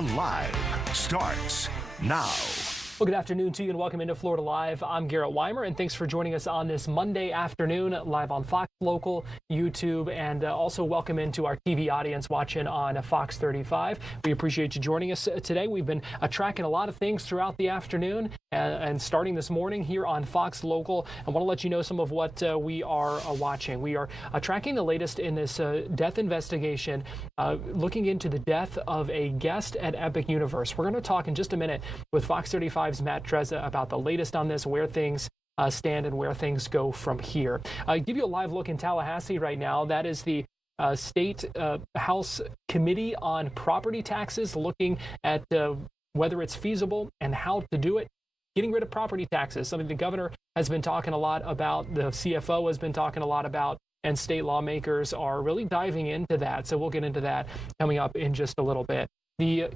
Live starts now. Well, good afternoon to you and welcome into Florida Live. I'm Garrett Wymer, and thanks for joining us on this Monday afternoon live on Fox Local, YouTube, and also welcome into our TV audience watching on Fox 35. We appreciate you joining us today. We've been tracking a lot of things throughout the afternoon and starting this morning here on Fox Local. I want to let you know some of what we are watching. We are tracking the latest in this death investigation, looking into the death of a guest at Epic Universe. We're going to talk in just a minute with Fox 35's Matt Trezza about the latest on this, where things stand and where things go from here. I'll give you a live look in Tallahassee right now. That is the State House Committee on Property Taxes looking at whether it's feasible and how to do it. Getting rid of property taxes, something the governor has been talking a lot about, the CFO has been talking a lot about, and state lawmakers are really diving into that. So we'll get into that coming up in just a little bit. The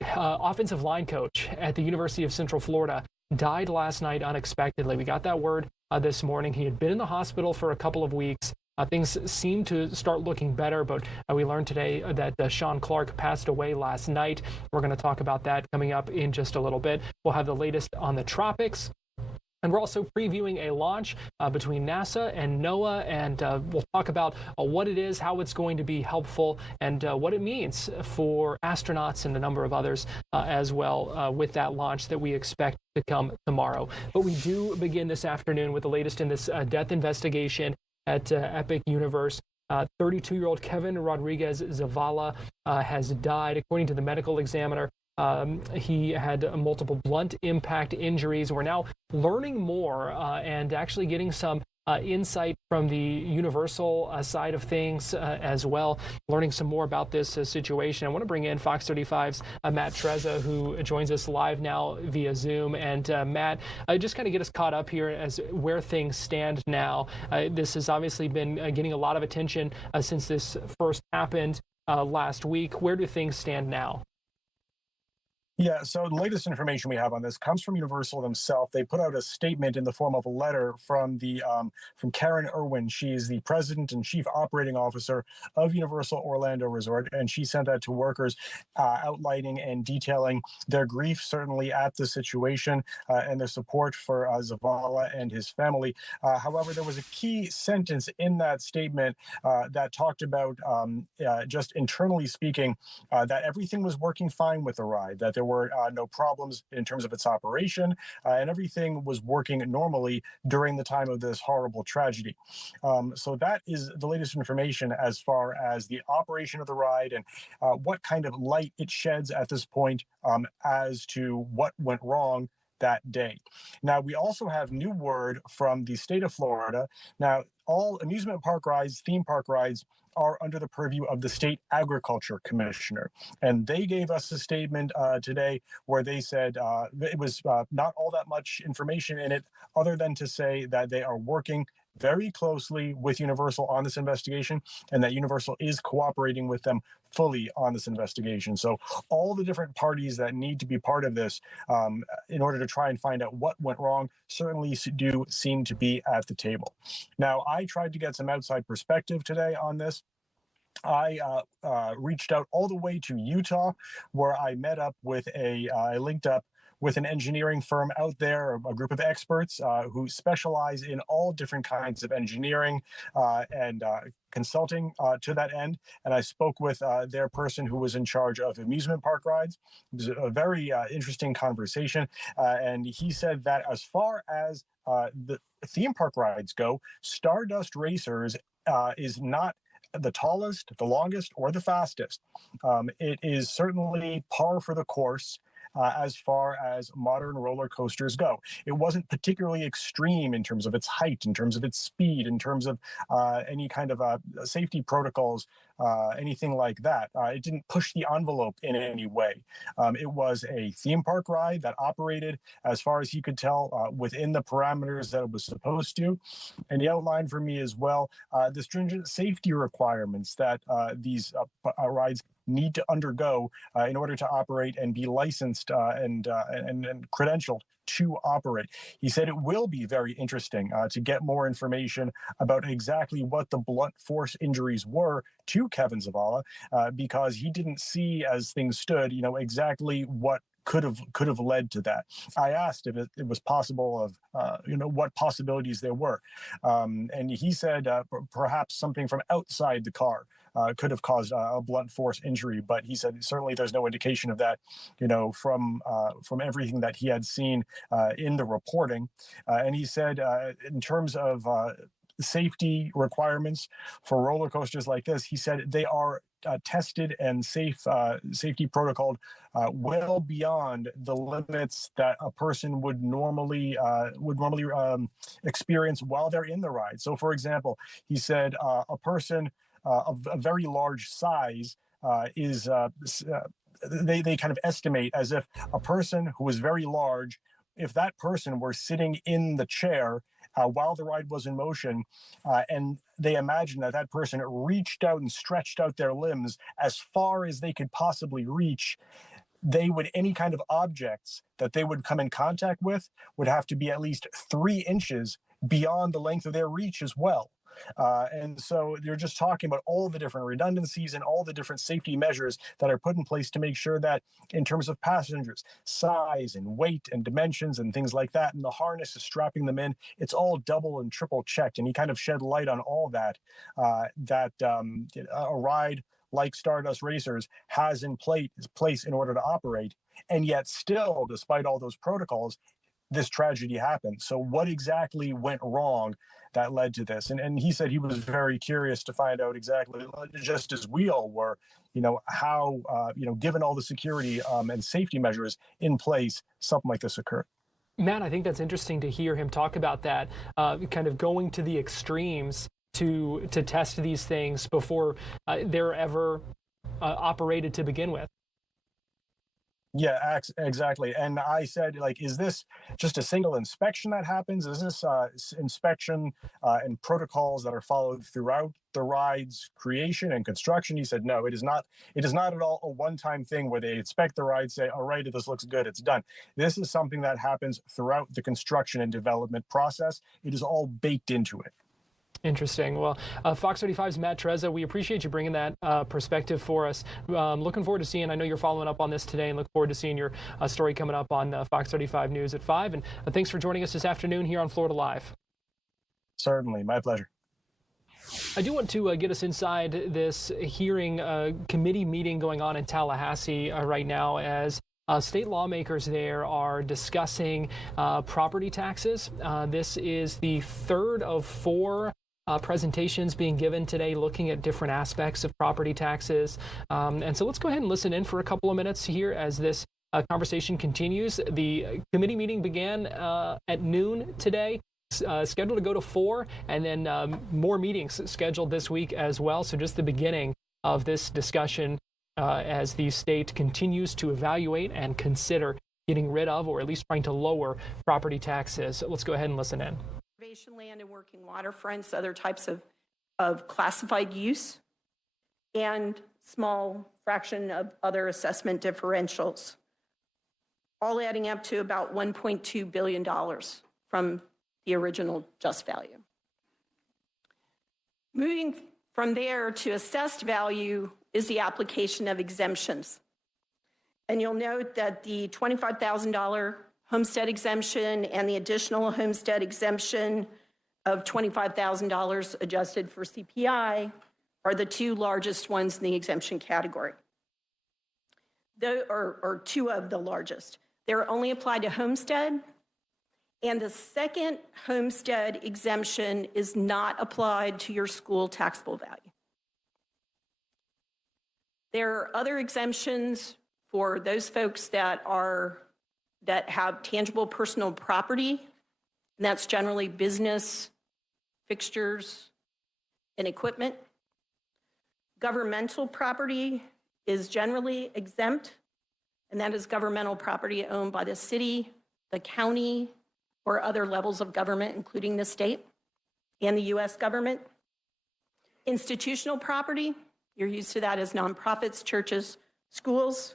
offensive line coach at the University of Central Florida died last night unexpectedly. We got that word this morning. He had been in the hospital for a couple of weeks. Things seem to start looking better, but we learned today that Sean Clark passed away last night. We're going to talk about that coming up in just a little bit. We'll have the latest on the tropics. And we're also previewing a launch between NASA and NOAA, and we'll talk about what it is, how it's going to be helpful, and what it means for astronauts and a number of others as well with that launch that we expect to come tomorrow. But we do begin this afternoon with the latest in this death investigation at Epic Universe. 32-year-old Kevin Rodriguez Zavala has died, according to the medical examiner. He had multiple blunt impact injuries. We're now learning more and actually getting some insight from the Universal side of things as well, learning some more about this situation. I want to bring in Fox 35's Matt Trezza, who joins us live now via Zoom. And Matt, just kind of get us caught up here as where things stand now. This has obviously been getting a lot of attention since this first happened last week. Where do things stand now? Yeah, so the latest information we have on this comes from Universal themselves. They put out a statement in the form of a letter from Karen Irwin. She is the president and chief operating officer of Universal Orlando Resort, and she sent that to workers, outlining and detailing their grief, certainly at the situation, and their support for Zavala and his family. However, there was a key sentence in that statement that talked about, just internally speaking, that everything was working fine with the ride, that there were no problems in terms of its operation, and everything was working normally during the time of this horrible tragedy. So that is the latest information as far as the operation of the ride and what kind of light it sheds at this point as to what went wrong that day. Now, we also have new word from the state of Florida. Now, all amusement park rides, theme park rides, are under the purview of the state agriculture commissioner. And they gave us a statement today where they said it was not all that much information in it other than to say that they are working very closely with Universal on this investigation and that Universal is cooperating with them fully on this investigation. So all the different parties that need to be part of this in order to try and find out what went wrong certainly do seem to be at the table. Now, I tried to get some outside perspective today on this. I reached out all the way to Utah, where I met up with I linked up with an engineering firm out there, a group of experts who specialize in all different kinds of engineering and consulting to that end. And I spoke with their person who was in charge of amusement park rides. It was a very interesting conversation. And he said that as far as the theme park rides go, Stardust Racers is not the tallest, the longest, or the fastest. It is certainly par for the course as far as modern roller coasters go. It wasn't particularly extreme in terms of its height, in terms of its speed, in terms of any kind of safety protocols, anything like that. It didn't push the envelope in any way. It was a theme park ride that operated, as far as he could tell, within the parameters that it was supposed to. And he outlined for me as well the stringent safety requirements that these rides need to undergo in order to operate and be licensed and credentialed to operate. He said it will be very interesting to get more information about exactly what the blunt force injuries were to Kevin Zavala, because he didn't see, as things stood, exactly what could have led to that. I asked if it was possible of what possibilities there were, and he said perhaps something from outside the car could have caused a blunt force injury, but he said certainly there's no indication of that, from everything that he had seen in the reporting. And he said in terms of safety requirements for roller coasters like this, he said they are tested and safety protocol well beyond the limits that a person would normally experience while they're in the ride. So, for example, he said a person of a very large size is they kind of estimate as if a person who is very large, if that person were sitting in the chair while the ride was in motion, and they imagine that person reached out and stretched out their limbs as far as they could possibly reach, any kind of objects that they would come in contact with would have to be at least 3 inches beyond the length of their reach as well. And so you're just talking about all the different redundancies and all the different safety measures that are put in place to make sure that in terms of passengers, size and weight and dimensions and things like that, and the harness is strapping them in, it's all double and triple checked. And he kind of shed light on all that, a ride like Stardust Racers has in place in order to operate. And yet still, despite all those protocols, this tragedy happened. So what exactly went wrong that led to this? And he said he was very curious to find out exactly, just as we all were, how, given all the security and safety measures in place, something like this occurred. Matt, I think that's interesting to hear him talk about that, kind of going to the extremes to test these things before they're ever operated to begin with. Yeah, exactly. And I said, is this just a single inspection that happens? Is this inspection and protocols that are followed throughout the ride's creation and construction? He said, no, it is not. It is not at all a one-time thing where they inspect the ride, say, all right, this looks good, it's done. This is something that happens throughout the construction and development process. It is all baked into it. Interesting. Well, Fox 35's Matt Trezza, we appreciate you bringing that perspective for us. Looking forward to seeing, I know you're following up on this today, and look forward to seeing your story coming up on Fox 35 News at 5. And thanks for joining us this afternoon here on Florida Live. Certainly. My pleasure. I do want to get us inside this hearing committee meeting going on in Tallahassee right now, as state lawmakers there are discussing property taxes. This is the third of 4 presentations being given today looking at different aspects of property taxes. And so let's go ahead and listen in for a couple of minutes here as this conversation continues. The committee meeting began at noon today, scheduled to go to 4, and then more meetings scheduled this week as well. So just the beginning of this discussion as the state continues to evaluate and consider getting rid of, or at least trying to lower, property taxes. Let's go ahead and listen in. Conservation land and working waterfronts, other types of classified use, and small fraction of other assessment differentials, all adding up to about $1.2 billion from the original just value. Moving from there to assessed value is the application of exemptions. And you'll note that the $25,000 homestead exemption and the additional homestead exemption of $25,000 adjusted for CPI are the 2 largest ones in the exemption category. Or 2 of the largest. They're only applied to homestead, and the second homestead exemption is not applied to your school taxable value. There are other exemptions for those folks that have tangible personal property, and that's generally business, fixtures, and equipment. Governmental property is generally exempt, and that is governmental property owned by the city, the county, or other levels of government, including the state and the U.S. government. Institutional property You're used to that as nonprofits, churches, schools.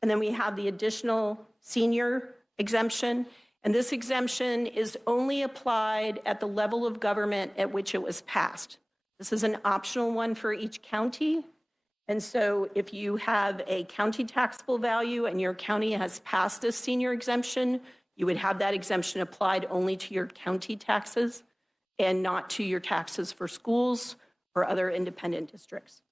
And then we have the additional senior exemption. And this exemption is only applied at the level of government at which it was passed. This is an optional one for each county. And so if you have a county taxable value and your county has passed this senior exemption, you would have that exemption applied only to your county taxes and not to your taxes for schools or other independent districts.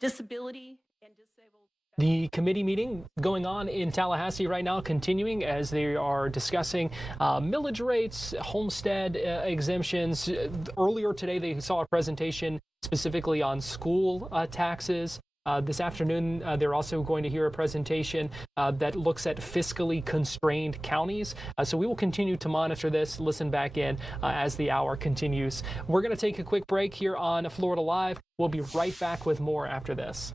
Disability and disabled. The committee meeting going on in Tallahassee right now, continuing as they are discussing millage rates, homestead exemptions. Earlier today, they saw a presentation specifically on school taxes. This afternoon, they're also going to hear a presentation that looks at fiscally constrained counties. So we will continue to monitor this, listen back in as the hour continues. We're going to take a quick break here on Florida Live. We'll be right back with more after this.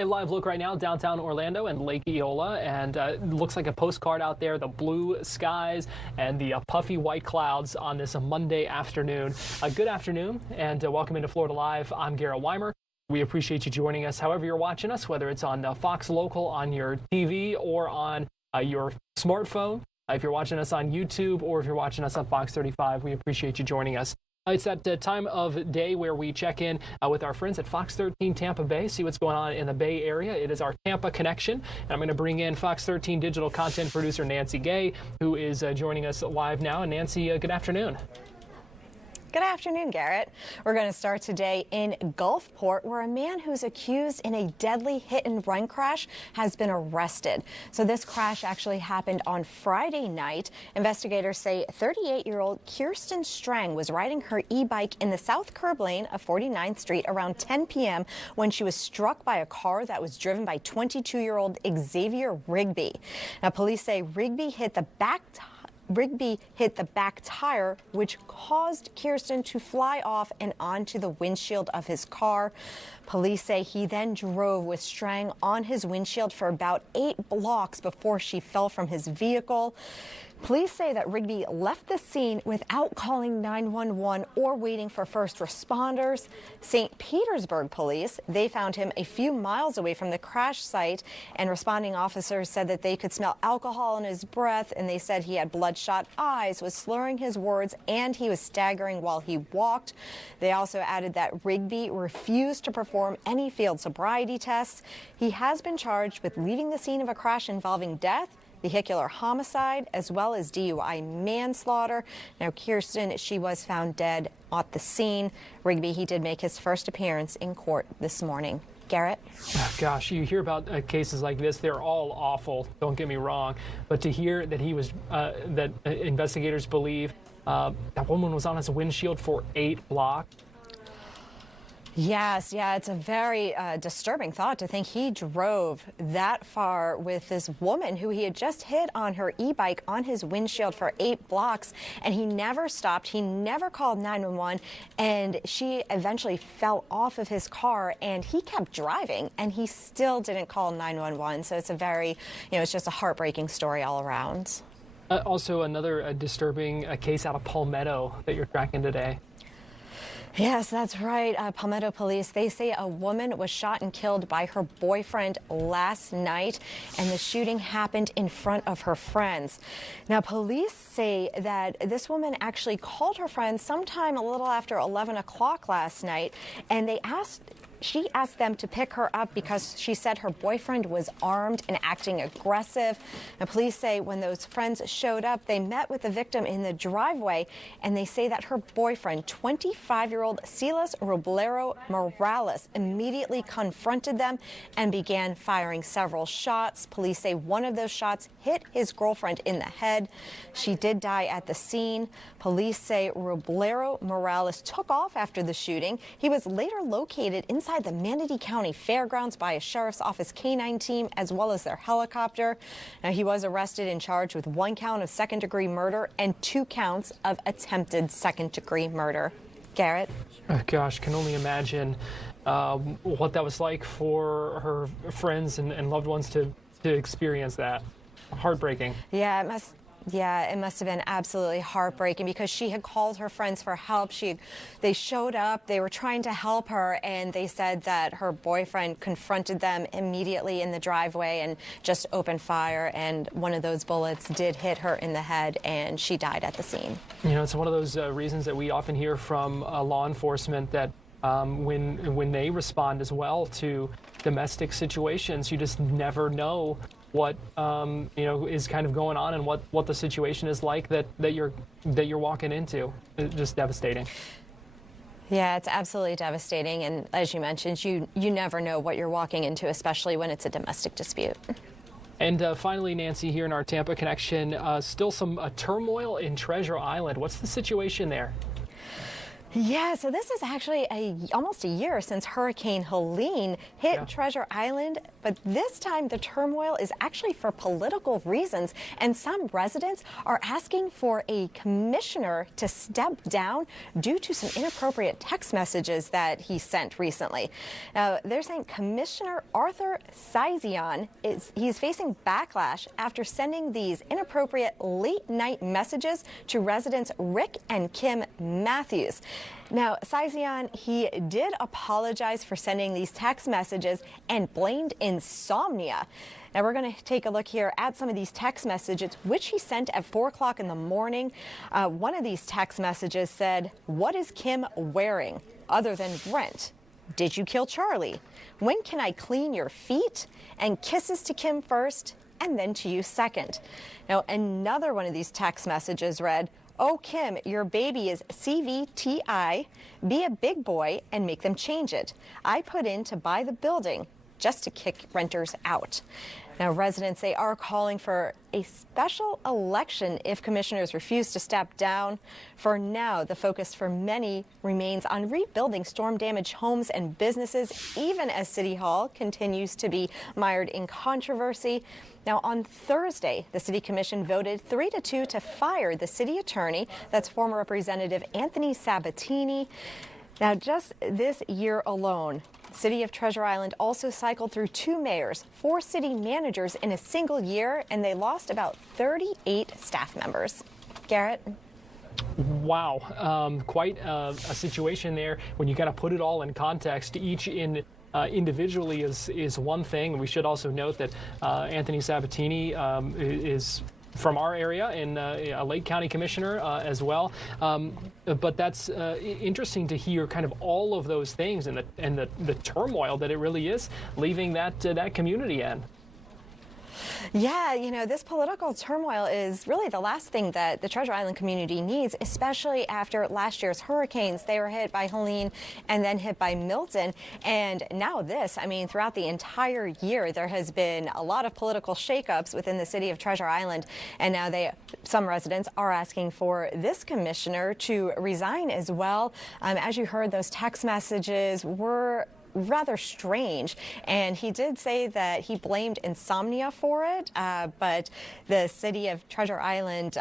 A live look right now, downtown Orlando and Lake Eola, and it looks like a postcard out there, the blue skies and the puffy white clouds on this Monday afternoon. Good afternoon, and welcome into Florida Live. I'm Garrett Wymer. We appreciate you joining us however you're watching us, whether it's on Fox Local, on your TV, or on your smartphone. If you're watching us on YouTube or if you're watching us on Fox 35, we appreciate you joining us. It's that time of day where we check in with our friends at Fox 13 Tampa Bay, see what's going on in the Bay Area. It is our Tampa Connection, and I'm going to bring in Fox 13 digital content producer Nancy Gay, who is joining us live now. And Nancy, good afternoon. Good afternoon, Garrett. We're going to start today in Gulfport, where a man who's accused in a deadly hit-and-run crash has been arrested. So this crash actually happened on Friday night. Investigators say 38-year-old Kirsten Strang was riding her e-bike in the south curb lane of 49th Street around 10 p.m. when she was struck by a car that was driven by 22-year-old Xavier Rigby. Now, police say Rigby hit the back tire, which caused Kirsten to fly off and onto the windshield of his car. Police say he then drove with Strang on his windshield for about 8 blocks before she fell from his vehicle. Police say that Rigby left the scene without calling 911 or waiting for first responders. St. Petersburg police, they found him a few miles away from the crash site, and responding officers said that they could smell alcohol in his breath, and they said he had bloodshot eyes, was slurring his words, and he was staggering while he walked. They also added that Rigby refused to perform any field sobriety tests. He has been charged with leaving the scene of a crash involving death, vehicular homicide, as well as DUI manslaughter. Now, Kirsten, she was found dead at the scene. Rigby, he did make his first appearance in court this morning. Garrett? Gosh, you hear about cases like this, they're all awful, don't get me wrong. But to hear that he was, that investigators believe that woman was on his windshield for 8 blocks. Yes, yeah, it's a very disturbing thought to think he drove that far with this woman who he had just hit on her e-bike on his windshield for 8 blocks, and he never stopped. He never called 911, and she eventually fell off of his car, and he kept driving, and he still didn't call 911. So it's a very, it's just a heartbreaking story all around. Also, another disturbing case out of Palmetto that you're tracking today. Yes, that's right. Palmetto police, they say a woman was shot and killed by her boyfriend last night, and the shooting happened in front of her friends. Now, police say that this woman actually called her friends sometime a little after 11 o'clock last night, and she asked them to pick her up because she said her boyfriend was armed and acting aggressive. And police say when those friends showed up, they met with the victim in the driveway, and they say that her boyfriend, 25-year-old Silas Roblero Morales, immediately confronted them and began firing several shots. Police say one of those shots hit his girlfriend in the head. She did die at the scene. Police say Roblero Morales took off after the shooting. He was later located inside the Manatee County Fairgrounds by a sheriff's office K-9 team, as well as their helicopter. Now, he was arrested and charged with 1 count of second-degree murder and 2 counts of attempted second-degree murder. Garrett? Oh, gosh, can only imagine what that was like for her friends and loved ones to experience that. Heartbreaking. Yeah, it must have been absolutely heartbreaking because she had called her friends for help. They showed up, they were trying to help her, and they said that her boyfriend confronted them immediately in the driveway and just opened fire, and one of those bullets did hit her in the head, and she died at the scene. It's one of those reasons that we often hear from law enforcement that when they respond as well to domestic situations, you just never know what is kind of going on and what the situation is like that you're walking into. It's just devastating. Yeah, it's absolutely devastating, and as you mentioned, you never know what you're walking into, especially when it's a domestic dispute. And finally, Nancy, here in our Tampa connection, still some turmoil in Treasure Island. What's the situation there? Yeah, so this is actually almost a year since Hurricane Helene hit Treasure Island, but this time the turmoil is actually for political reasons, and some residents are asking for a commissioner to step down due to some inappropriate text messages that he sent recently. Now, they're saying Commissioner Arthur Cizian he's facing backlash after sending these inappropriate late-night messages to residents Rick and Kim Matthews. Now, Cizian, he did apologize for sending these text messages and blamed insomnia. Now, we're going to take a look here at some of these text messages, which he sent at 4 o'clock in the morning. One of these text messages said, "What is Kim wearing other than rent? Did you kill Charlie? When can I clean your feet?" And kisses to Kim first, and then to you second. Now, another one of these text messages read, "Oh, Kim, your baby is CVTI. Be a big boy and make them change it. I put in to buy the building just to kick renters out." Now, residents, they are calling for a special election if commissioners refuse to step down. For now, the focus for many remains on rebuilding storm-damaged homes and businesses, even as City Hall continues to be mired in controversy. Now, on Thursday, the City Commission voted 3-2 to fire the city attorney. That's former Representative Anthony Sabatini. Now, just this year alone, City of Treasure Island also cycled through 2 mayors, 4 city managers in a single year, and they lost about 38 staff members. Garrett? Wow, quite a situation there when you kind of put it all in context. Each individually is one thing. We should also note that Anthony Sabatini is from our area and a Lake County commissioner as well. But that's interesting to hear kind of all of those things and the turmoil that it really is leaving that community in. Yeah, this political turmoil is really the last thing that the Treasure Island community needs, especially after last year's hurricanes. They were hit by Helene and then hit by Milton. And now this, throughout the entire year, there has been a lot of political shakeups within the city of Treasure Island. And now some residents are asking for this commissioner to resign as well. As you heard, those text messages were rather strange, and he did say that he blamed insomnia for it, but the city of Treasure Island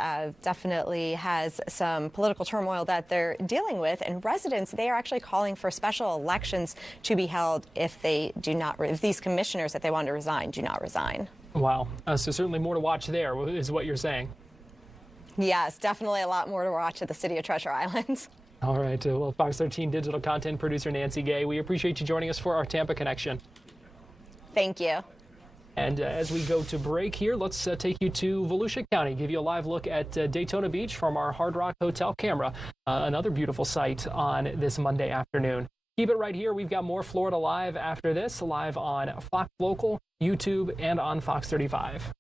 definitely has some political turmoil that they're dealing with, and residents, they are actually calling for special elections to be held if these commissioners that they want to resign do not resign. Wow, so certainly more to watch there is what you're saying. Yes, definitely a lot more to watch at the city of Treasure Island. All right. Well, Fox 13 digital content producer Nancy Gay, we appreciate you joining us for our Tampa Connection. Thank you. And as we go to break here, let's take you to Volusia County, give you a live look at Daytona Beach from our Hard Rock Hotel camera. Another beautiful sight on this Monday afternoon. Keep it right here. We've got more Florida Live after this, live on Fox Local, YouTube, and on Fox 35.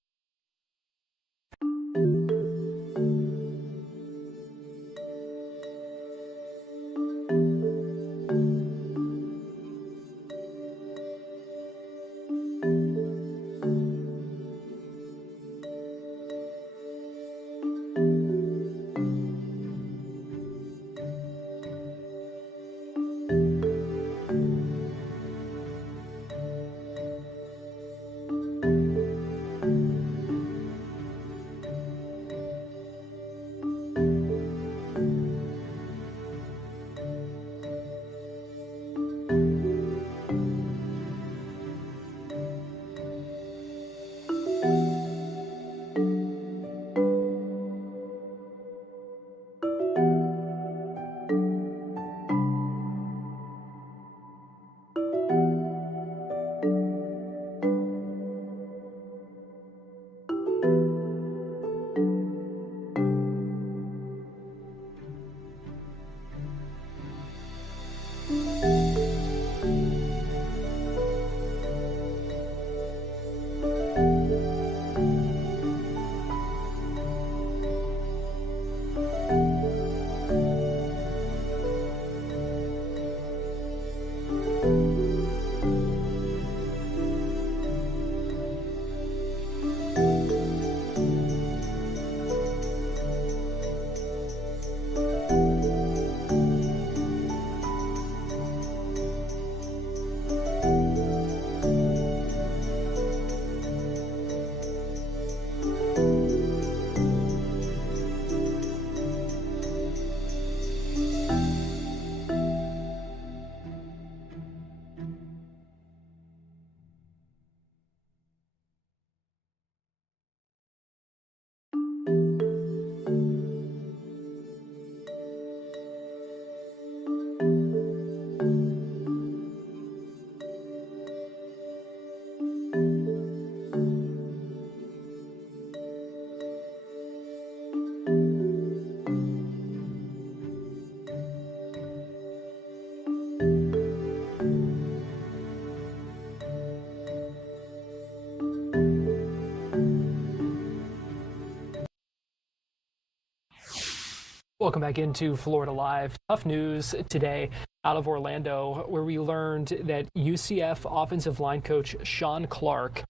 Welcome back into Florida Live. Tough news today out of Orlando, where we learned that UCF offensive line coach Sean Clark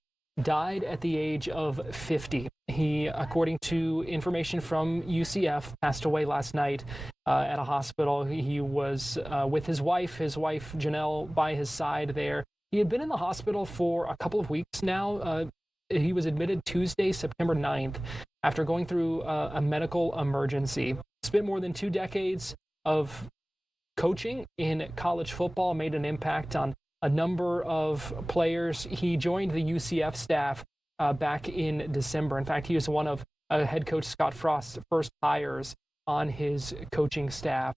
died at the age of 50. He, according to information from UCF, passed away last night at a hospital. He was with his wife Janelle by his side there. He had been in the hospital for a couple of weeks now. He was admitted Tuesday, September 9th, after going through a medical emergency. Spent more than 2 decades of coaching in college football, made an impact on a number of players. He joined the UCF staff back in December. In fact, he was one of head coach Scott Frost's first hires on his coaching staff.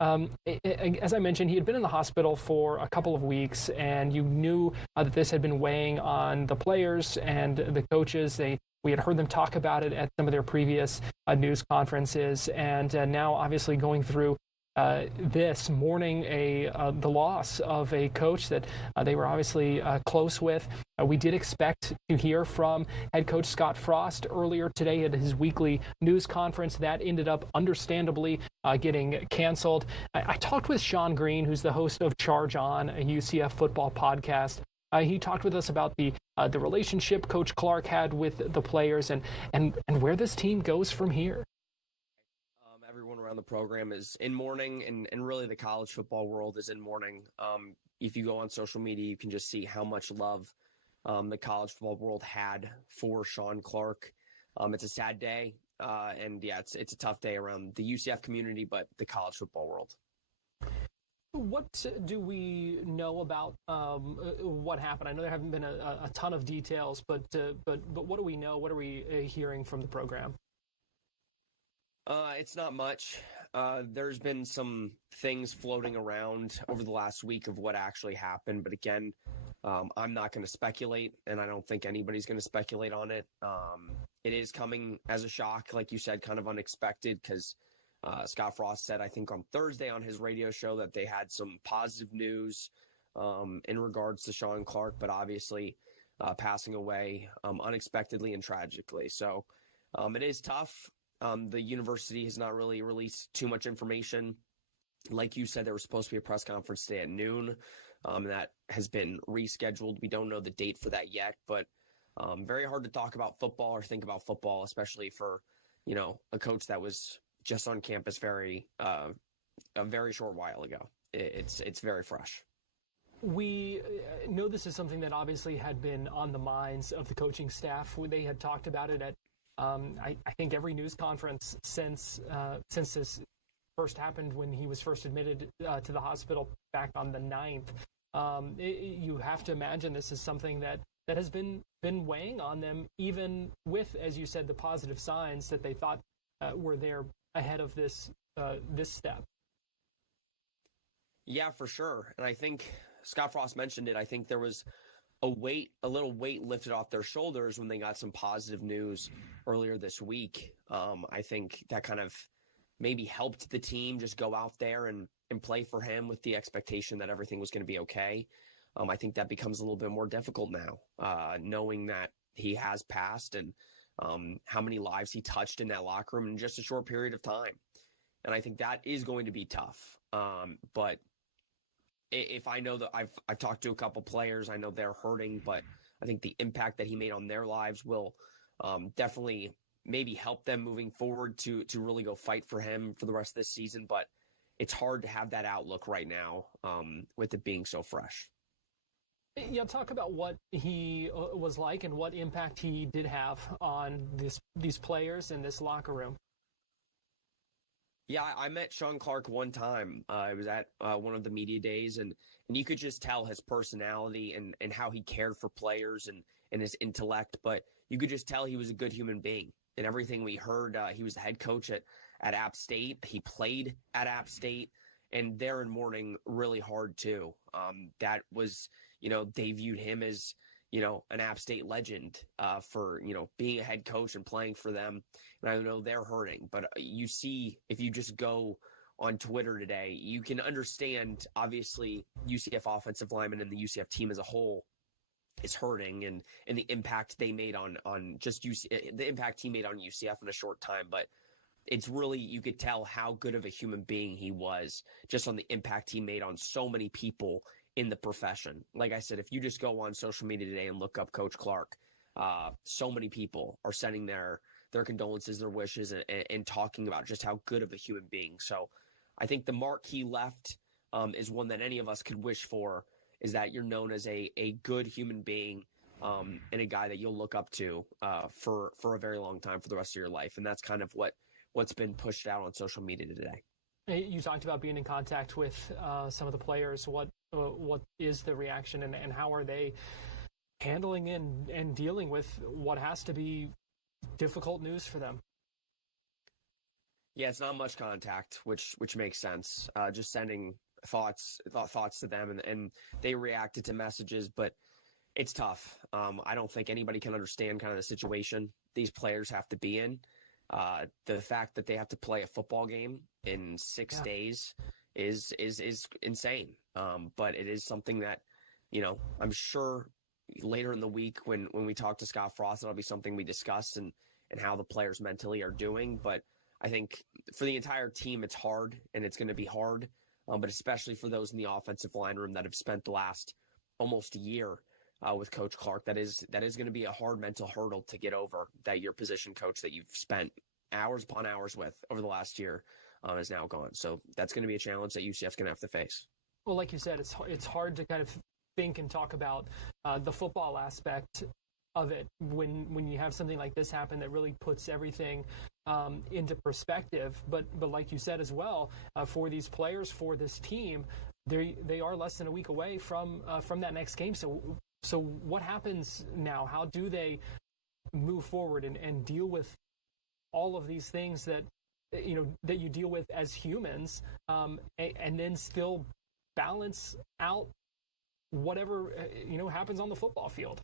As I mentioned, he had been in the hospital for a couple of weeks, and you knew that this had been weighing on the players and the coaches. We had heard them talk about it at some of their previous news conferences, and now obviously going through this mourning the loss of a coach that they were obviously close with. We did expect to hear from head coach Scott Frost earlier today at his weekly news conference. That ended up understandably getting canceled. I talked with Sean Green, who's the host of Charge On, a UCF football podcast. He talked with us about the relationship Coach Clark had with the players and where this team goes from here. Everyone around the program is in mourning, and really the college football world is in mourning. If you go on social media, you can just see how much love the college football world had for Sean Clark. It's a sad day, and yeah, it's a tough day around the UCF community, but the college football world. What do we know about what happened? I know there haven't been a ton of details, but what do we know? What are we hearing from the program? It's not much. There's been some things floating around over the last week of what actually happened. But again, I'm not going to speculate, and I don't think anybody's going to speculate on it. It is coming as a shock, like you said, kind of unexpected, because Scott Frost said, I think on Thursday on his radio show, that they had some positive news in regards to Sean Clark, but obviously passing away unexpectedly and tragically. So it is tough. The university has not really released too much information. Like you said, there was supposed to be a press conference today at noon. That has been rescheduled. We don't know the date for that yet, but very hard to talk about football or think about football, especially for, a coach that was just on campus a very short while ago. It's very fresh. We know this is something that obviously had been on the minds of the coaching staff. They had talked about it at I think every news conference since this first happened, when he was first admitted to the hospital back on the 9th. You have to imagine this is something that has been weighing on them, even with, as you said, the positive signs that they thought were there ahead of this step. Yeah, for sure. And I think Scott Frost mentioned it. I think there was a little weight lifted off their shoulders when they got some positive news earlier this week. I think that kind of maybe helped the team just go out there and play for him with the expectation that everything was going to be okay. I think that becomes a little bit more difficult now, knowing that he has passed and how many lives he touched in that locker room in just a short period of time. And I think that is going to be tough. But if I know that I've talked to a couple players, I know they're hurting, but I think the impact that he made on their lives will definitely maybe help them moving forward to really go fight for him for the rest of this season. But it's hard to have that outlook right now with it being so fresh. Yeah, talk about what he was like and what impact he did have on these players in this locker room. Yeah, I met Sean Clark one time. I was at one of the media days, and you could just tell his personality and how he cared for players and his intellect. But you could just tell he was a good human being. And everything we heard, he was the head coach at App State. He played at App State, and they're in mourning really hard too. That was, they viewed him as, an App State legend for, being a head coach and playing for them. And I know they're hurting, but you see, if you just go on Twitter today, you can understand, obviously, UCF offensive linemen and the UCF team as a whole is hurting, and the impact they made on just the impact he made on UCF in a short time. But it's really, you could tell how good of a human being he was just on the impact he made on so many people in the profession. Like I said, if you just go on social media today and look up Coach Clark, so many people are sending their condolences, their wishes, and talking about just how good of a human being. So I think the mark he left is one that any of us could wish for, is that you're known as a good human being and a guy that you'll look up to for a very long time, for the rest of your life. And that's kind of what's been pushed out on social media today. You talked about being in contact with some of the players. What what is the reaction, and how are they handling and dealing with what has to be difficult news for them? Yeah, it's not much contact, which makes sense. Just sending thoughts to them, and they reacted to messages, but it's tough. I don't think anybody can understand kind of the situation these players have to be in. The fact that they have to play a football game in 6 days is insane. But it is something that, I'm sure later in the week when we talk to Scott Frost, it'll be something we discuss and how the players mentally are doing. But I think for the entire team, it's hard, and it's going to be hard. But especially for those in the offensive line room that have spent the last almost year with Coach Clark, that is going to be a hard mental hurdle to get over, that your position coach that you've spent hours upon hours with over the last year is now gone. So that's going to be a challenge that UCF's going to have to face. Well, like you said, it's hard to kind of think and talk about the football aspect of it when you have something like this happen that really puts everything into perspective. But like you said as well, for these players, for this team, they are less than a week away from that next game. So what happens now? How do they move forward and deal with all of these things that that you deal with as humans, and then still balance out whatever happens on the football field?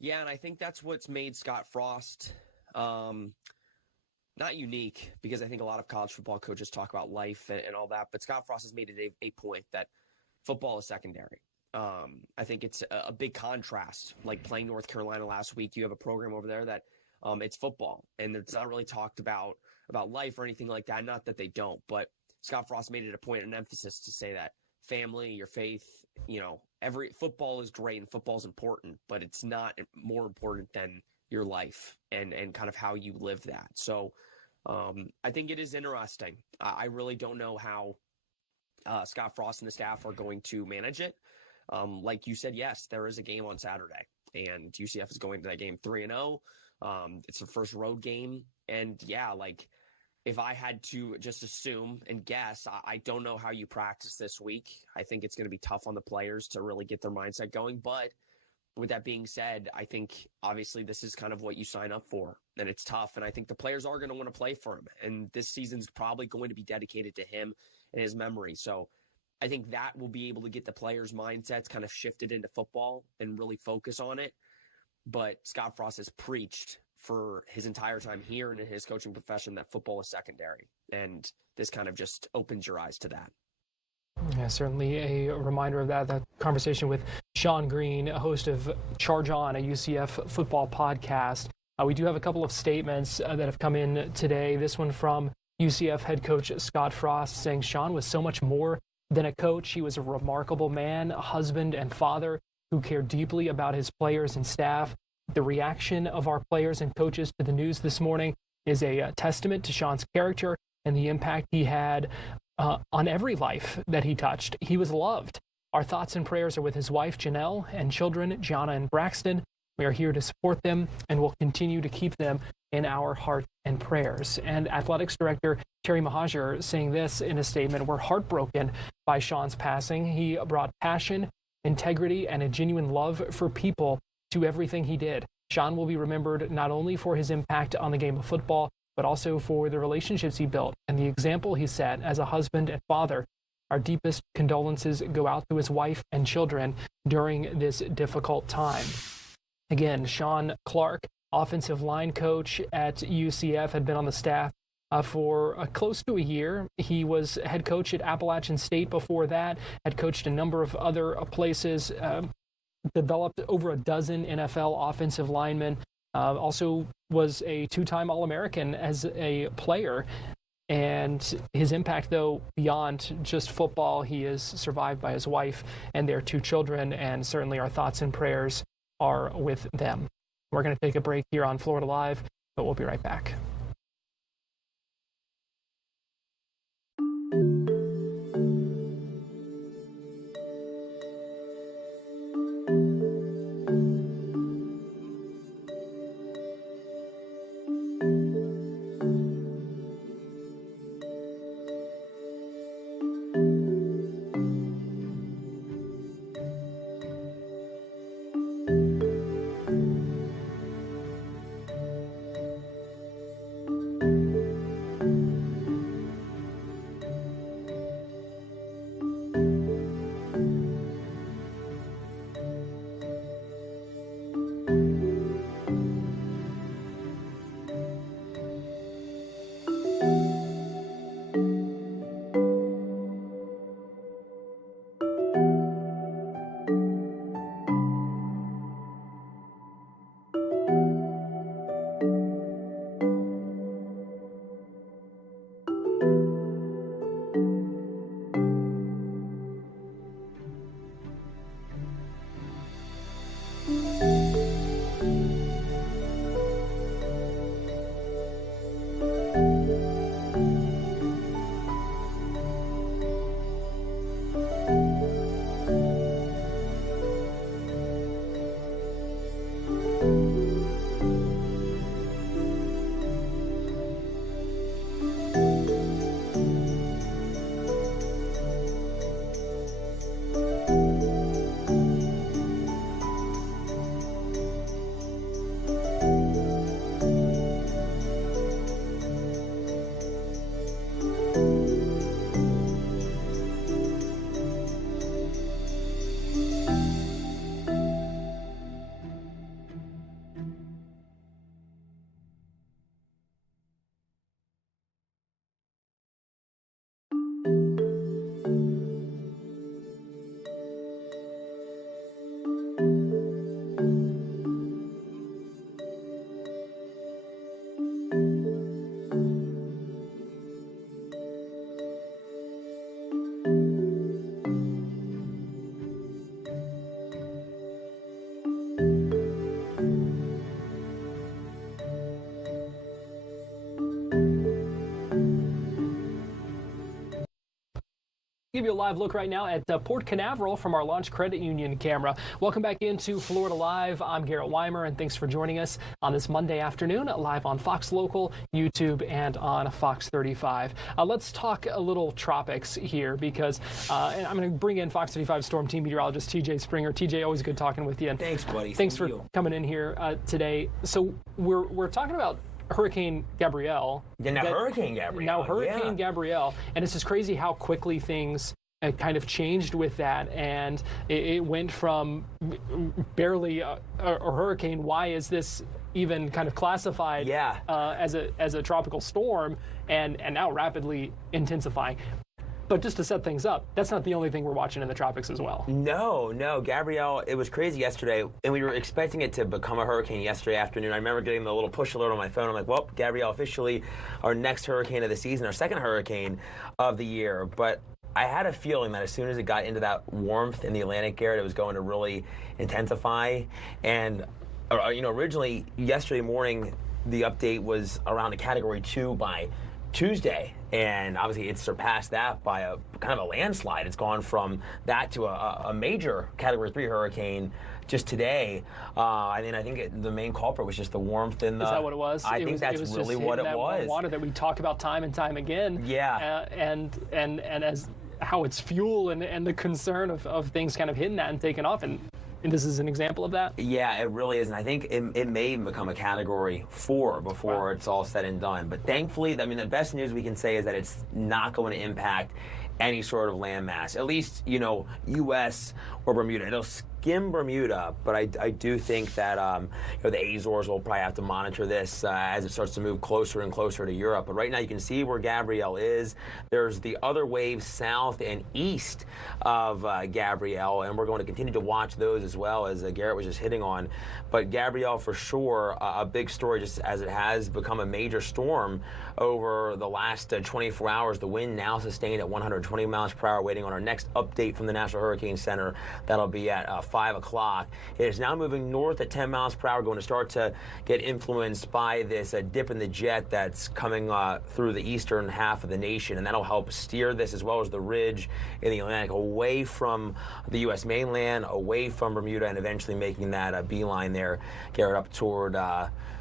Yeah, and I think that's what's made Scott Frost not unique, because I think a lot of college football coaches talk about life and all that, but Scott Frost has made it a point that football is secondary. I think it's a big contrast, like playing North Carolina last week. You have a program over there that it's football, and it's not really talked about life or anything like that. Not that they don't, but Scott Frost made it a point and emphasis to say that family, your faith, every football is great and football is important, but it's not more important than your life and kind of how you live that. So I think it is interesting. I really don't know how Scott Frost and the staff are going to manage it. Like you said, yes, there is a game on Saturday, and UCF is going to that game 3-0. It's the first road game. And yeah, like if I had to just assume and guess, I don't know how you practice this week. I think it's going to be tough on the players to really get their mindset going. But with that being said, I think obviously this is kind of what you sign up for, and it's tough. And I think the players are going to want to play for him. And this season's probably going to be dedicated to him and his memory. So I think that will be able to get the players' mindsets kind of shifted into football and really focus on it. But Scott Frost has preached for his entire time here and in his coaching profession that football is secondary. And this kind of just opens your eyes to that. Yeah, certainly a reminder of that conversation with Sean Green, a host of Charge On, a UCF football podcast. We do have a couple of statements that have come in today. This one from UCF head coach Scott Frost, saying Sean was so much more than a coach. He was a remarkable man, a husband and father who cared deeply about his players and staff. The reaction of our players and coaches to the news this morning is a testament to Sean's character and the impact he had on every life that he touched. He was loved. Our thoughts and prayers are with his wife, Janelle, and children, Gianna and Braxton. We are here to support them and will continue to keep them in our hearts and prayers. And Athletics Director Terry Mahajer saying this in a statement: we're heartbroken by Sean's passing. He brought passion, integrity, and a genuine love for people to everything he did. Sean will be remembered not only for his impact on the game of football, but also for the relationships he built and the example he set as a husband and father. Our deepest condolences go out to his wife and children during this difficult time. Again, Sean Clark, offensive line coach at UCF, had been on the staff for close to a year. He was head coach at Appalachian State before that, had coached a number of other places, developed over a dozen NFL offensive linemen, also was a two-time All-American as a player. And his impact, though, beyond just football, he is survived by his wife and their two children, and certainly our thoughts and prayers are with them. We're going to take a break here on Florida Live, but we'll be right back. Give you a live look right now at Port Canaveral from our Launch Credit Union camera. Welcome back into Florida Live. I'm Garrett Wymer, and thanks for joining us on this Monday afternoon, live on Fox Local, YouTube, and on Fox 35. Let's talk a little tropics here because and I'm going to bring in Fox 35 Storm Team meteorologist TJ Springer. TJ, always good talking with you. And thanks, buddy. Thanks for coming in here today. So we're talking about Hurricane Gabrielle. Hurricane Gabrielle. And it's just crazy how quickly things kind of changed with that. And it went from barely a hurricane. Why is this even kind of classified as a tropical storm and now rapidly intensifying? But just to set things up, that's not the only thing we're watching in the tropics as well. No. Gabrielle, it was crazy yesterday, and we were expecting it to become a hurricane yesterday afternoon. I remember getting the little push alert on my phone. I'm like, well, Gabrielle, officially our next hurricane of the season, our second hurricane of the year. But I had a feeling that as soon as it got into that warmth in the Atlantic, Garrett, it was going to really intensify. And, originally, yesterday morning, the update was around a Category 2 by Tuesday, and obviously it's surpassed that by a kind of a landslide. It's gone from that to a major Category 3 hurricane just today. I think the main culprit was just the warmth in the... Is that what it was? I think that's really what it was. Water that we talk about time and time again. Yeah. And as how it's fuel and the concern of things kind of hitting that and taking off. And this is an example of that? Yeah, it really is. And I think it may even become a Category 4 before it's all said and done. But thankfully, the best news we can say is that it's not going to impact any sort of landmass, at least, U.S. or Bermuda. It'll skim Bermuda, but I do think that the Azores will probably have to monitor this as it starts to move closer and closer to Europe. But right now you can see where Gabrielle is. There's the other waves south and east of Gabrielle, and we're going to continue to watch those as well, as Garrett was just hitting on. But Gabrielle, for sure, a big story, just as it has become a major storm over the last 24 hours. The wind now sustained at 120 miles per hour, waiting on our next update from the National Hurricane Center. That'll be at 5 o'clock. It is now moving north at 10 miles per hour, going to start to get influenced by this dip in the jet that's coming through the eastern half of the nation, and that'll help steer this, as well as the ridge in the Atlantic, away from the U.S. mainland, away from Bermuda, and eventually making that beeline there, Garrett, up toward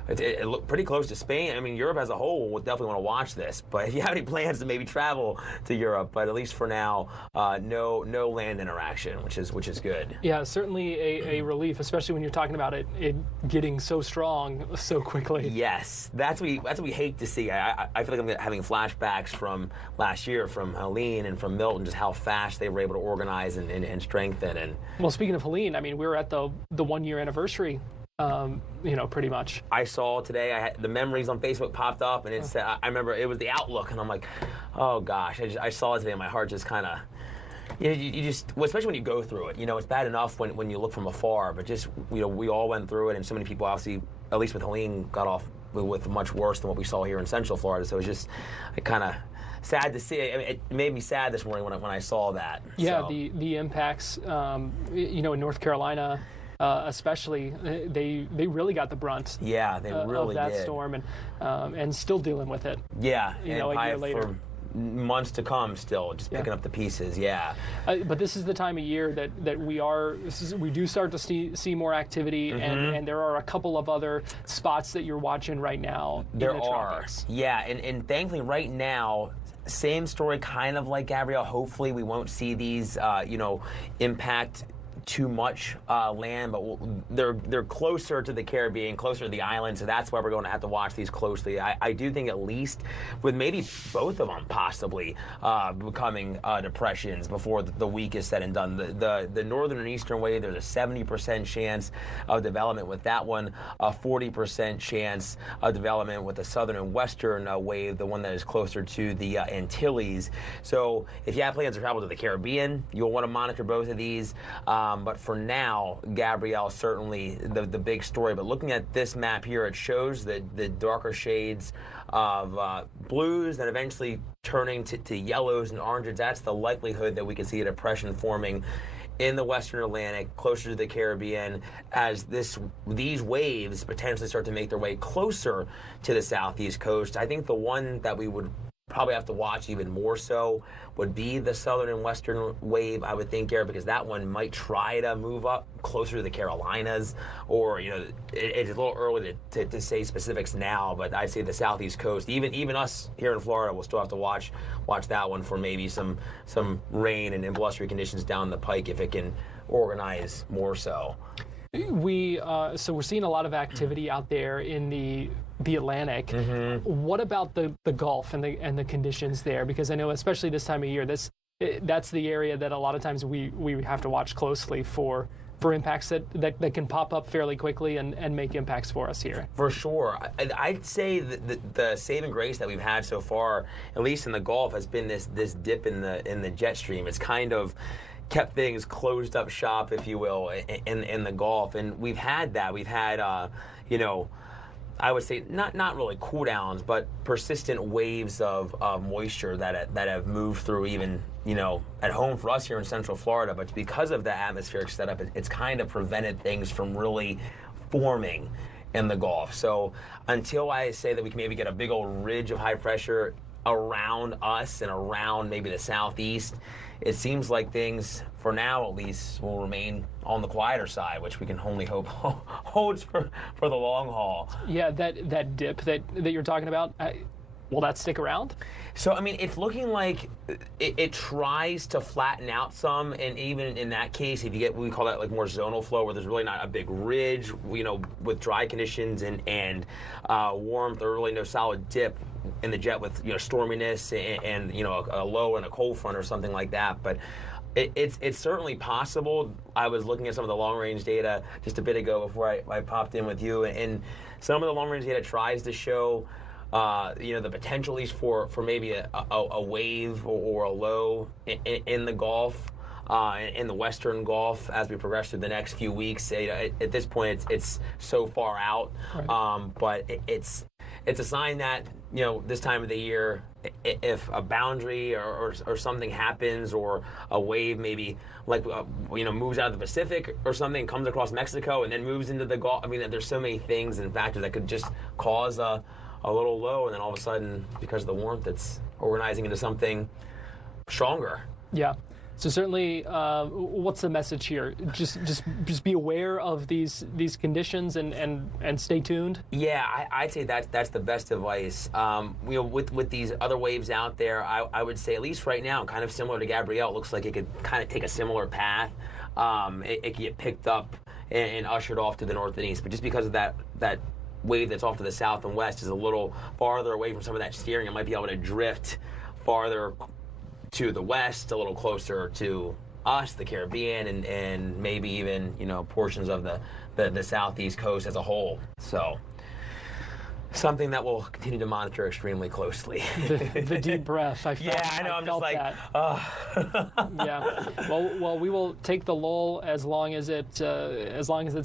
it looked pretty close to Spain. Europe as a whole will definitely want to watch this. But if you have any plans to maybe travel to Europe, but at least for now, no land interaction, which is good. Yeah, certainly a relief, especially when you're talking about it getting so strong so quickly. Yes, that's what we hate to see. I feel like I'm having flashbacks from last year, from Helene and from Milton, just how fast they were able to organize and strengthen. And well, speaking of Helene, we were at the 1 year anniversary. Pretty much. I saw today, the memories on Facebook popped up, and it's I remember it was the Outlook, and I'm like, oh gosh, I saw it today, and my heart just kind of, you just, well, especially when you go through it, it's bad enough when you look from afar, but just, we all went through it, and so many people obviously, at least with Helene, got off with much worse than what we saw here in Central Florida, so it was just kind of sad to see. It made me sad this morning when I saw that. Yeah, so. the impacts, in North Carolina, especially, they really got the brunt. Yeah, they really of that did. storm, and still dealing with it. Yeah, a year later. For months to come, still just picking up the pieces. Yeah. But this is the time of year that we do start to see more activity, and there are a couple of other spots that you're watching right now. There in the tropics. Yeah, and thankfully right now, same story, kind of like Gabrielle. Hopefully, we won't see these, impact too much land, but they're closer to the Caribbean, closer to the island, so that's why we're going to have to watch these closely. I do think, at least with maybe both of them possibly becoming depressions before the week is said and done. The northern and eastern wave, there's a 70% chance of development with that one, a 40% chance of development with the southern and western wave, the one that is closer to the Antilles. So if you have plans to travel to the Caribbean, you'll want to monitor both of these. But for now, Gabrielle certainly the big story. But looking at this map here, it shows the darker shades of blues and eventually turning to yellows and oranges. That's the likelihood that we can see a depression forming in the western Atlantic, closer to the Caribbean, as these waves potentially start to make their way closer to the southeast coast. I think the one that we would probably have to watch even more so would be the southern and western wave, I would think, Garrett, because that one might try to move up closer to the Carolinas, or, it's a little early to say specifics now, but I'd say the southeast coast, even us here in Florida, will still have to watch that one for maybe some rain and blustery conditions down the pike if it can organize more so. So we're seeing a lot of activity out there in the Atlantic. Mm-hmm. What about the Gulf and the conditions there? Because I know, especially this time of year, that's the area that a lot of times we have to watch closely for impacts that can pop up fairly quickly and make impacts for us here. For sure. I'd say the saving grace that we've had so far, at least in the Gulf, has been this dip in the jet stream. It's kind of kept things closed up shop, if you will, in the Gulf. And we've had that. We've had, I would say not really cool downs, but persistent waves of moisture that have moved through even, at home for us here in Central Florida. But because of the atmospheric setup, it's kind of prevented things from really forming in the Gulf. So until I say that we can maybe get a big old ridge of high pressure around us and around maybe the southeast, it seems like things, for now at least, will remain on the quieter side, which we can only hope holds for the long haul. Yeah, that dip that you're talking about, will that stick around? So, it's looking like it tries to flatten out some, and even in that case, if you get what we call that like more zonal flow, where there's really not a big ridge, with dry conditions and warmth, or really no solid dip in the jet with storminess and a low and a cold front or something like that. But it's certainly possible. I was looking at some of the long range data just a bit ago before I popped in with you, and some of the long range data tries to show the potential, at least for maybe a wave or a low in the Gulf, in the Western Gulf as we progress through the next few weeks. At this point, it's so far out, right. But it's a sign that this time of the year, if a boundary or something happens, or a wave maybe moves out of the Pacific or something, comes across Mexico and then moves into the Gulf. There's so many things and factors that could just cause a little low, and then all of a sudden, because of the warmth, it's organizing into something stronger. Yeah. So certainly, what's the message here? Just be aware of these conditions and stay tuned. Yeah, I'd say that's the best advice. With these other waves out there, I would say, at least right now, kind of similar to Gabrielle, it looks like it could kind of take a similar path. It could get picked up and ushered off to the north and east, but just because of that wave that's off to the south and west is a little farther away from some of that steering, it might be able to drift farther to the west, a little closer to us, the Caribbean, and maybe even portions of the southeast coast as a whole. So something that we'll continue to monitor extremely closely. The deep breath. I know. I'm just like, yeah. Well, we will take the lull as long as it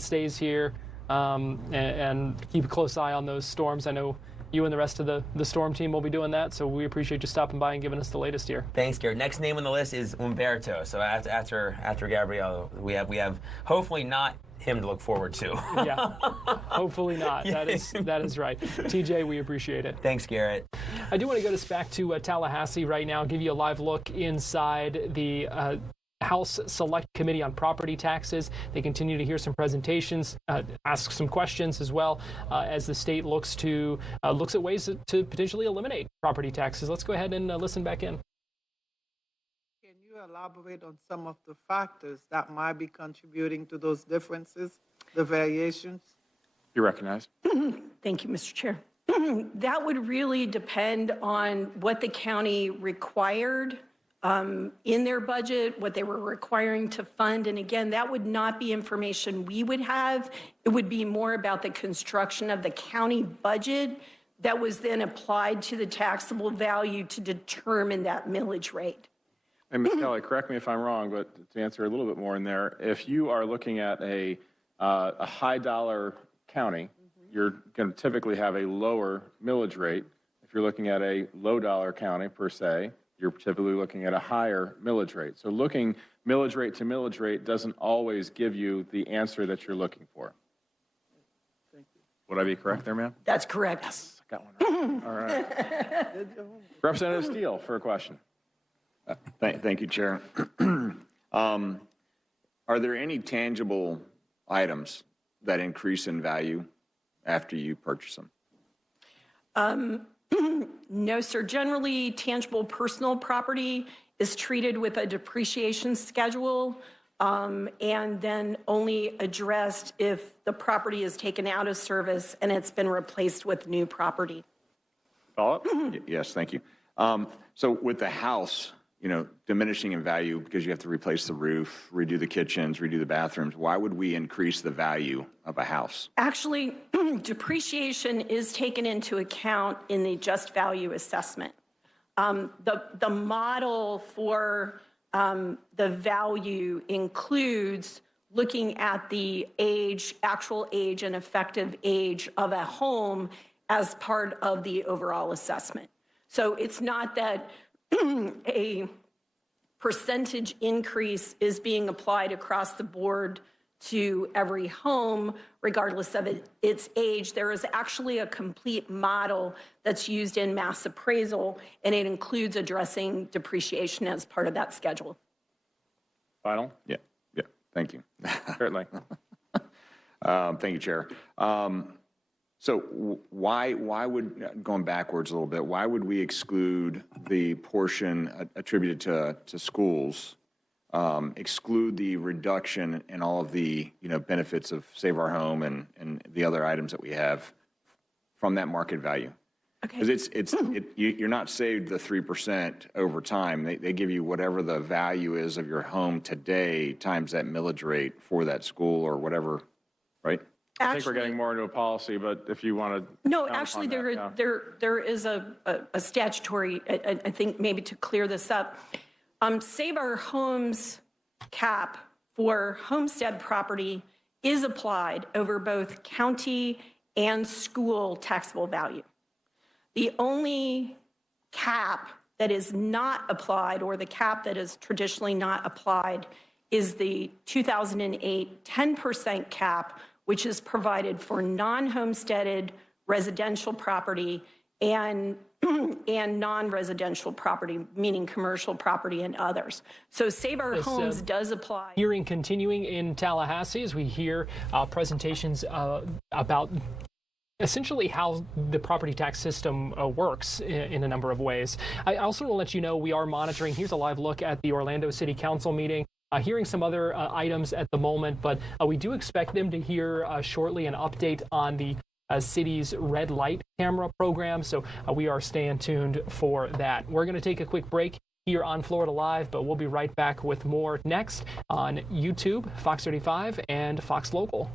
stays here, and keep a close eye on those storms. I know you and the rest of the storm team will be doing that, so we appreciate you stopping by and giving us the latest here. Thanks, Garrett. Next name on the list is Umberto. So after Gabrielle, we have hopefully not him to look forward to. Yeah, hopefully not. That is right. TJ, we appreciate it. Thanks, Garrett. I do want to go back to Tallahassee right now, give you a live look inside the House Select Committee on Property Taxes. They continue to hear some presentations, ask some questions as well, as the state looks at ways to potentially eliminate property taxes. Let's go ahead and listen back in. Can you elaborate on some of the factors that might be contributing to those differences, the variations? You're recognized. Thank you, Mr. Chair. That would really depend on what the county required in their budget, what they were requiring to fund. And again, that would not be information we would have. It would be more about the construction of the county budget that was then applied to the taxable value to determine that millage rate. And Ms. Kelly, correct me if I'm wrong, but to answer a little bit more in there, if you are looking at a high dollar county, you're going to typically have a lower millage rate. If you're looking at a low dollar county per se, you're typically looking at a higher millage rate. So looking millage rate to millage rate doesn't always give you the answer that you're looking for. Thank you. Would I be correct there, ma'am? That's correct. Yes. got one right. All right. Representative Steele for a question. Thank you, Chair. Are there any tangible items that increase in value after you purchase them? No, sir. Generally, tangible personal property is treated with a depreciation schedule and then only addressed if the property is taken out of service and it's been replaced with new property. Follow up? Yes, thank you. So with the house, diminishing in value because you have to replace the roof, redo the kitchens, redo the bathrooms, why would we increase the value of a house? Actually, depreciation is taken into account in the just value assessment. The model for the value includes looking at the actual age and effective age of a home as part of the overall assessment. So it's not that a percentage increase is being applied across the board to every home, regardless of its age. There is actually a complete model that's used in mass appraisal, and it includes addressing depreciation as part of that schedule. Final? Yeah, thank you. Certainly. Thank you, Chair. So why would, going backwards a little bit, why would we exclude the portion attributed to schools, exclude the reduction in all of the benefits of Save Our Home and the other items that we have from that market value? Because you're not saved the 3% over time. They give you whatever the value is of your home today times that millage rate for that school or whatever, right? I think we're getting more into a policy, but if you want to... No, actually, there is a statutory, I think maybe to clear this up. Save Our Home's cap for homestead property is applied over both county and school taxable value. The only cap that is not applied, or the cap that is traditionally not applied, is the 2008 10% cap, which is provided for non-homesteaded residential property and non-residential property, meaning commercial property and others. So Save Our Homes does apply. Hearing continuing in Tallahassee as we hear presentations about essentially how the property tax system works in a number of ways. I also want to let you know we are monitoring. Here's a live look at the Orlando City Council meeting. Hearing some other items at the moment, but we do expect them to hear shortly an update on the city's red light camera program. So we are staying tuned for that. We're going to take a quick break here on Florida Live, but we'll be right back with more next on YouTube, Fox 35, and Fox Local.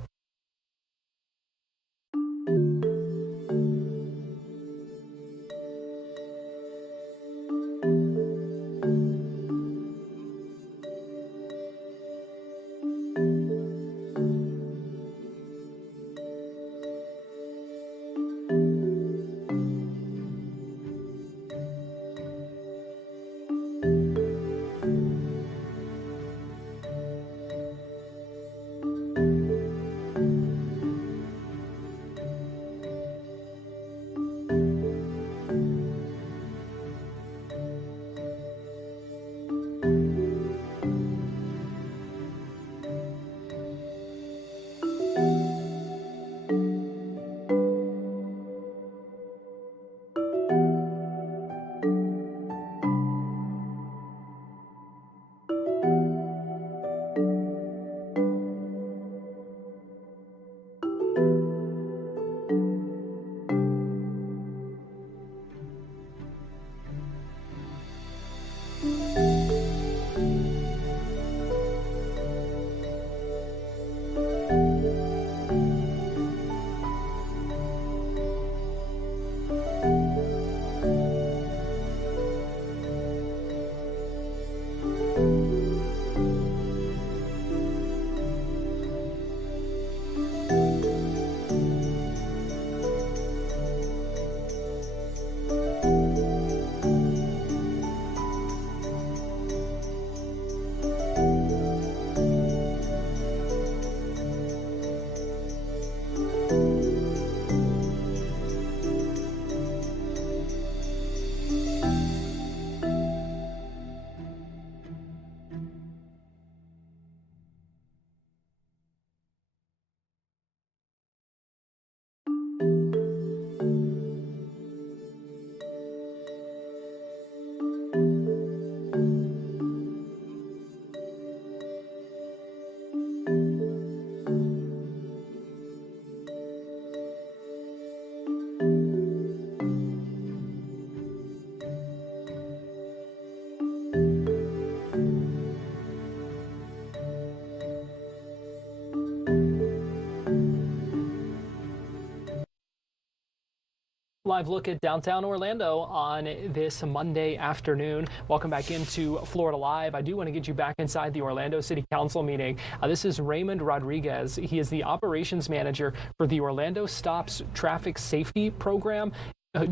Live look at downtown Orlando on this Monday afternoon. Welcome back into Florida Live. I do want to get you back inside the Orlando City Council meeting. This is Raymond Rodriguez. He is the operations manager for the Orlando Stops Traffic Safety Program.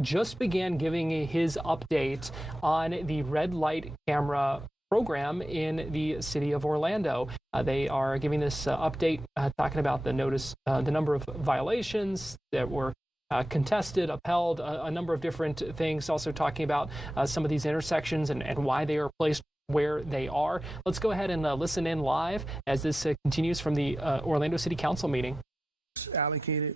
Just began giving his update on the red light camera program in the city of Orlando. They are giving this update, talking about the number of violations that were contested, upheld, a number of different things, also talking about some of these intersections and why they are placed where they are. Let's go ahead and listen in live as this continues from the Orlando City Council meeting. Allocated,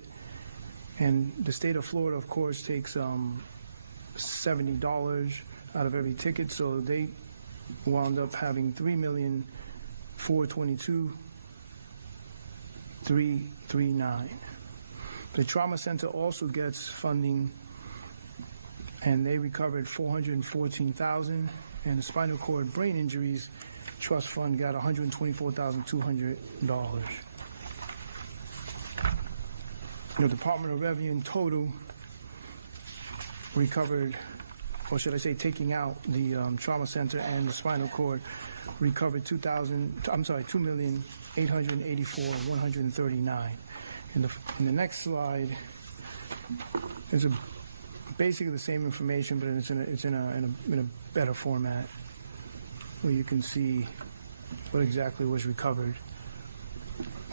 and the state of Florida, of course, takes $70 out of every ticket, so they wound up having $3,422,339. The trauma center also gets funding, and they recovered $414,000. And the spinal cord brain injuries trust fund got $124,200. The Department of Revenue in total recovered, or should I say, taking out the trauma center and the spinal cord, recovered $2,884,139. In the next slide, it's basically the same information, but it's in a better format, where you can see what exactly was recovered.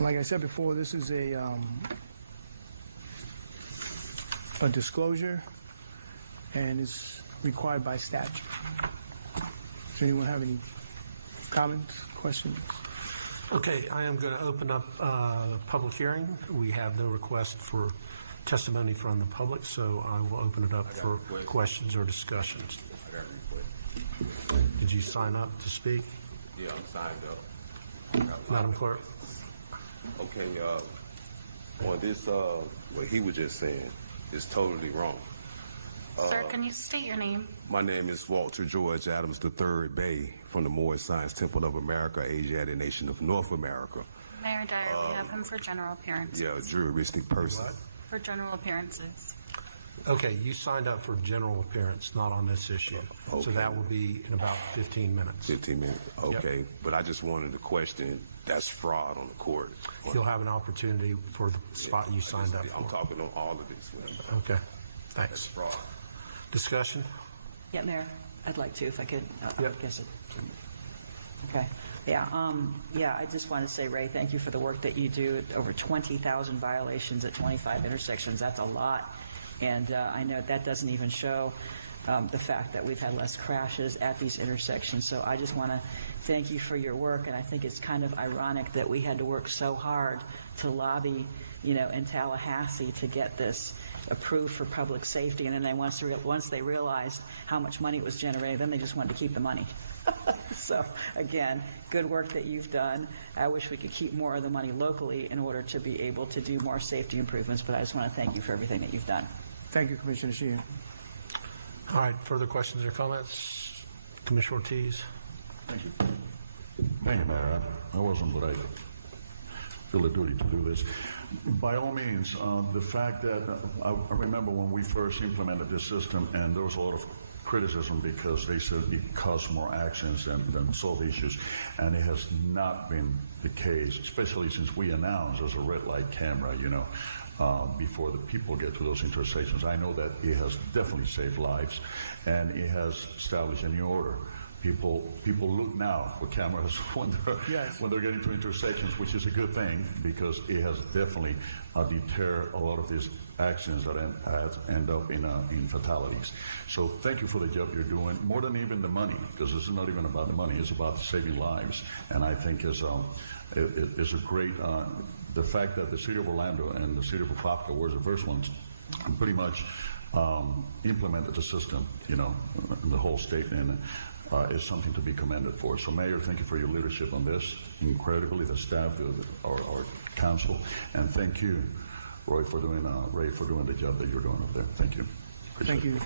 Like I said before, this is a disclosure, and it's required by statute. Does anyone have any comments, questions? Okay, I am going to open up the public hearing. We have no request for testimony from the public, so I will open it up for questions or discussions. Did you sign up to speak? Yeah, I'm signed up. Madam Clerk? Okay, on this, what he was just saying is totally wrong. Sir, can you state your name? My name is Walter George Adams III Bay from the Moorish Science Temple of America, Asiatic Nation of North America. Mayor Dyer, we have him for general appearances. Yeah, a juristic person. For general appearances. Okay, you signed up for general appearance, not on this issue. Okay. So that will be in about 15 minutes. 15 minutes, okay. Yep. But I just wanted to question, that's fraud on the court. You'll have an opportunity for the spot you signed up I'm for. talking on all of this. Okay, thanks. That's fraud. Discussion? Yeah, Mayor, I'd like to, if I could. Yep. I guess okay. Yeah, I just want to say, Ray, thank you for the work that you do. Over 20,000 violations at 25 intersections. That's a lot. And I know that doesn't even show the fact that we've had less crashes at these intersections. So I just want to thank you for your work. And I think it's kind of ironic that we had to work so hard to lobby, in Tallahassee to get this approved for public safety. And then once they realized how much money it was generating, then they just wanted to keep the money. So, again, good work that you've done. I wish we could keep more of the money locally in order to be able to do more safety improvements, but I just want to thank you for everything that you've done. Thank you, Commissioner Sheehan. All right, further questions or comments? Commissioner Ortiz? Thank you. Thank you, Mayor. I wasn't, but I feel the duty to do this. By all means, the fact that I remember when we first implemented this system, and there was a lot of criticism because they said it caused more accidents than solve issues, and it has not been the case, especially since we announced as a red light camera, before the people get to those intersections. I know that it has definitely saved lives, and it has established a new order. People look now for cameras when they're getting to intersections, which is a good thing because it has definitely deterred a lot of these accidents that end up in fatalities. So thank you for the job you're doing, more than even the money, because this is not even about the money, it's about saving lives. And I think it's a great, the fact that the city of Orlando and the city of Apopka were the first ones pretty much implemented the system, in the whole state, and is something to be commended for. So, Mayor, thank you for your leadership on this, incredibly, the staff, our council, and thank you, Ray, for doing the job that you're doing up there. Thank you. Thank you.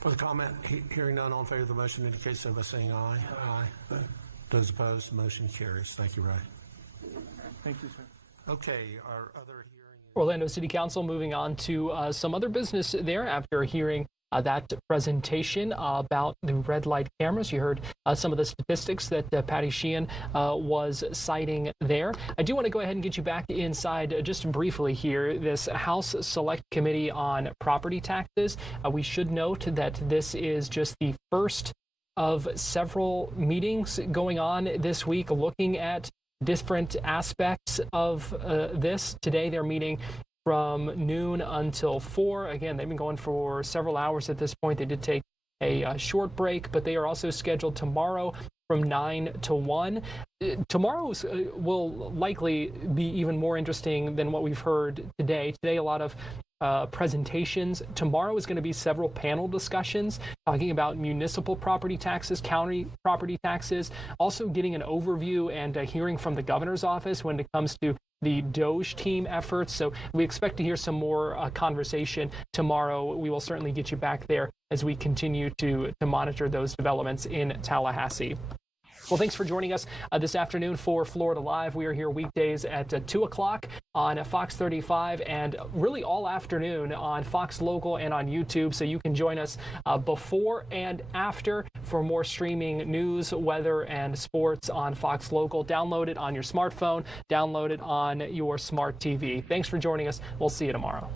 For the comment, hearing none, all in favor of the motion indicate so by saying aye. Aye. Those opposed, motion carries. Thank you, Ray. Thank you, sir. Okay, our other hearing. Orlando City Council moving on to some other business there after hearing that presentation about the red light cameras. You heard some of the statistics that Patty Sheehan was citing there. I do want to go ahead and get you back inside just briefly here. This House Select Committee on Property Taxes. We should note that this is just the first of several meetings going on this week looking at different aspects of this. Today they're meeting from noon until 4. Again, they've been going for several hours at this point. They did take a short break, but they are also scheduled tomorrow from 9 to 1. Tomorrow will likely be even more interesting than what we've heard today. Today, a lot of presentations. Tomorrow is going to be several panel discussions talking about municipal property taxes, county property taxes, also getting an overview and hearing from the governor's office when it comes to the Doge team efforts. So we expect to hear some more conversation tomorrow. We will certainly get you back there as we continue to monitor those developments in Tallahassee. Well, thanks for joining us this afternoon for Florida Live. We are here weekdays at 2 o'clock on Fox 35 and really all afternoon on Fox Local and on YouTube. So you can join us before and after for more streaming news, weather, and sports on Fox Local. Download it on your smartphone. Download it on your smart TV. Thanks for joining us. We'll see you tomorrow.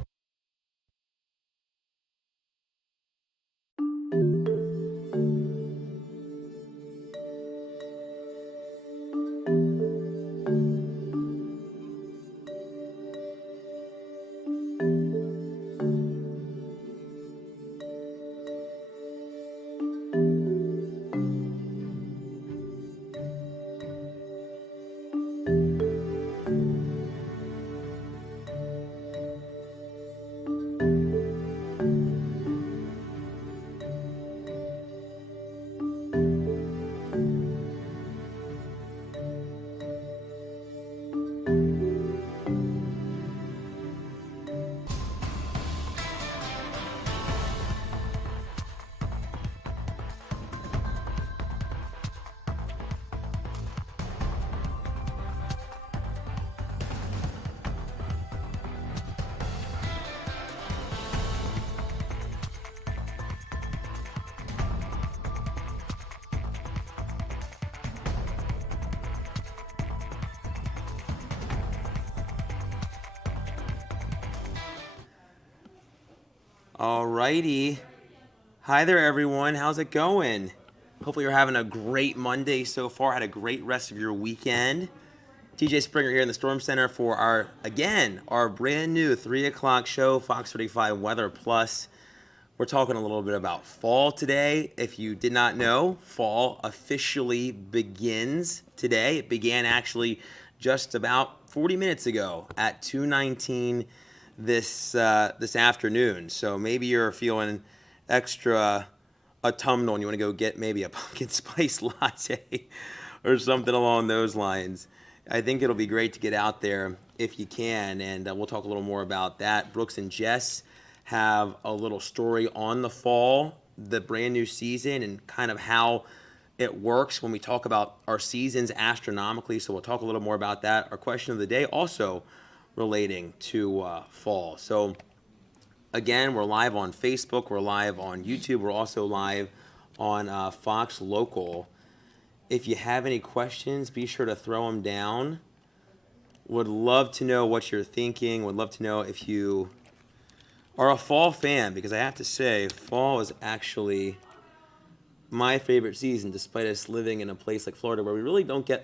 All righty. Hi there, everyone. How's it going? Hopefully you're having a great Monday so far. Had a great rest of your weekend. TJ Springer here in the Storm Center for our brand new 3 o'clock show, Fox 35 Weather Plus. We're talking a little bit about fall today. If you did not know, fall officially begins today. It began actually just about 40 minutes ago at 2:19 this afternoon. So maybe you're feeling extra autumnal and you want to go get maybe a pumpkin spice latte or something along those lines. I think it'll be great to get out there if you can, and we'll talk a little more about that. Brooks and Jess have a little story on the fall, the brand new season, and kind of how it works when we talk about our seasons astronomically. So we'll talk a little more about that. Our question of the day also relating to fall. So again, we're live on Facebook, we're live on YouTube, we're also live on Fox Local. If you have any questions, be sure to throw them down. Would love to know what you're thinking. Would love to know if you are a fall fan, because I have to say, fall is actually my favorite season, despite us living in a place like Florida where we really don't get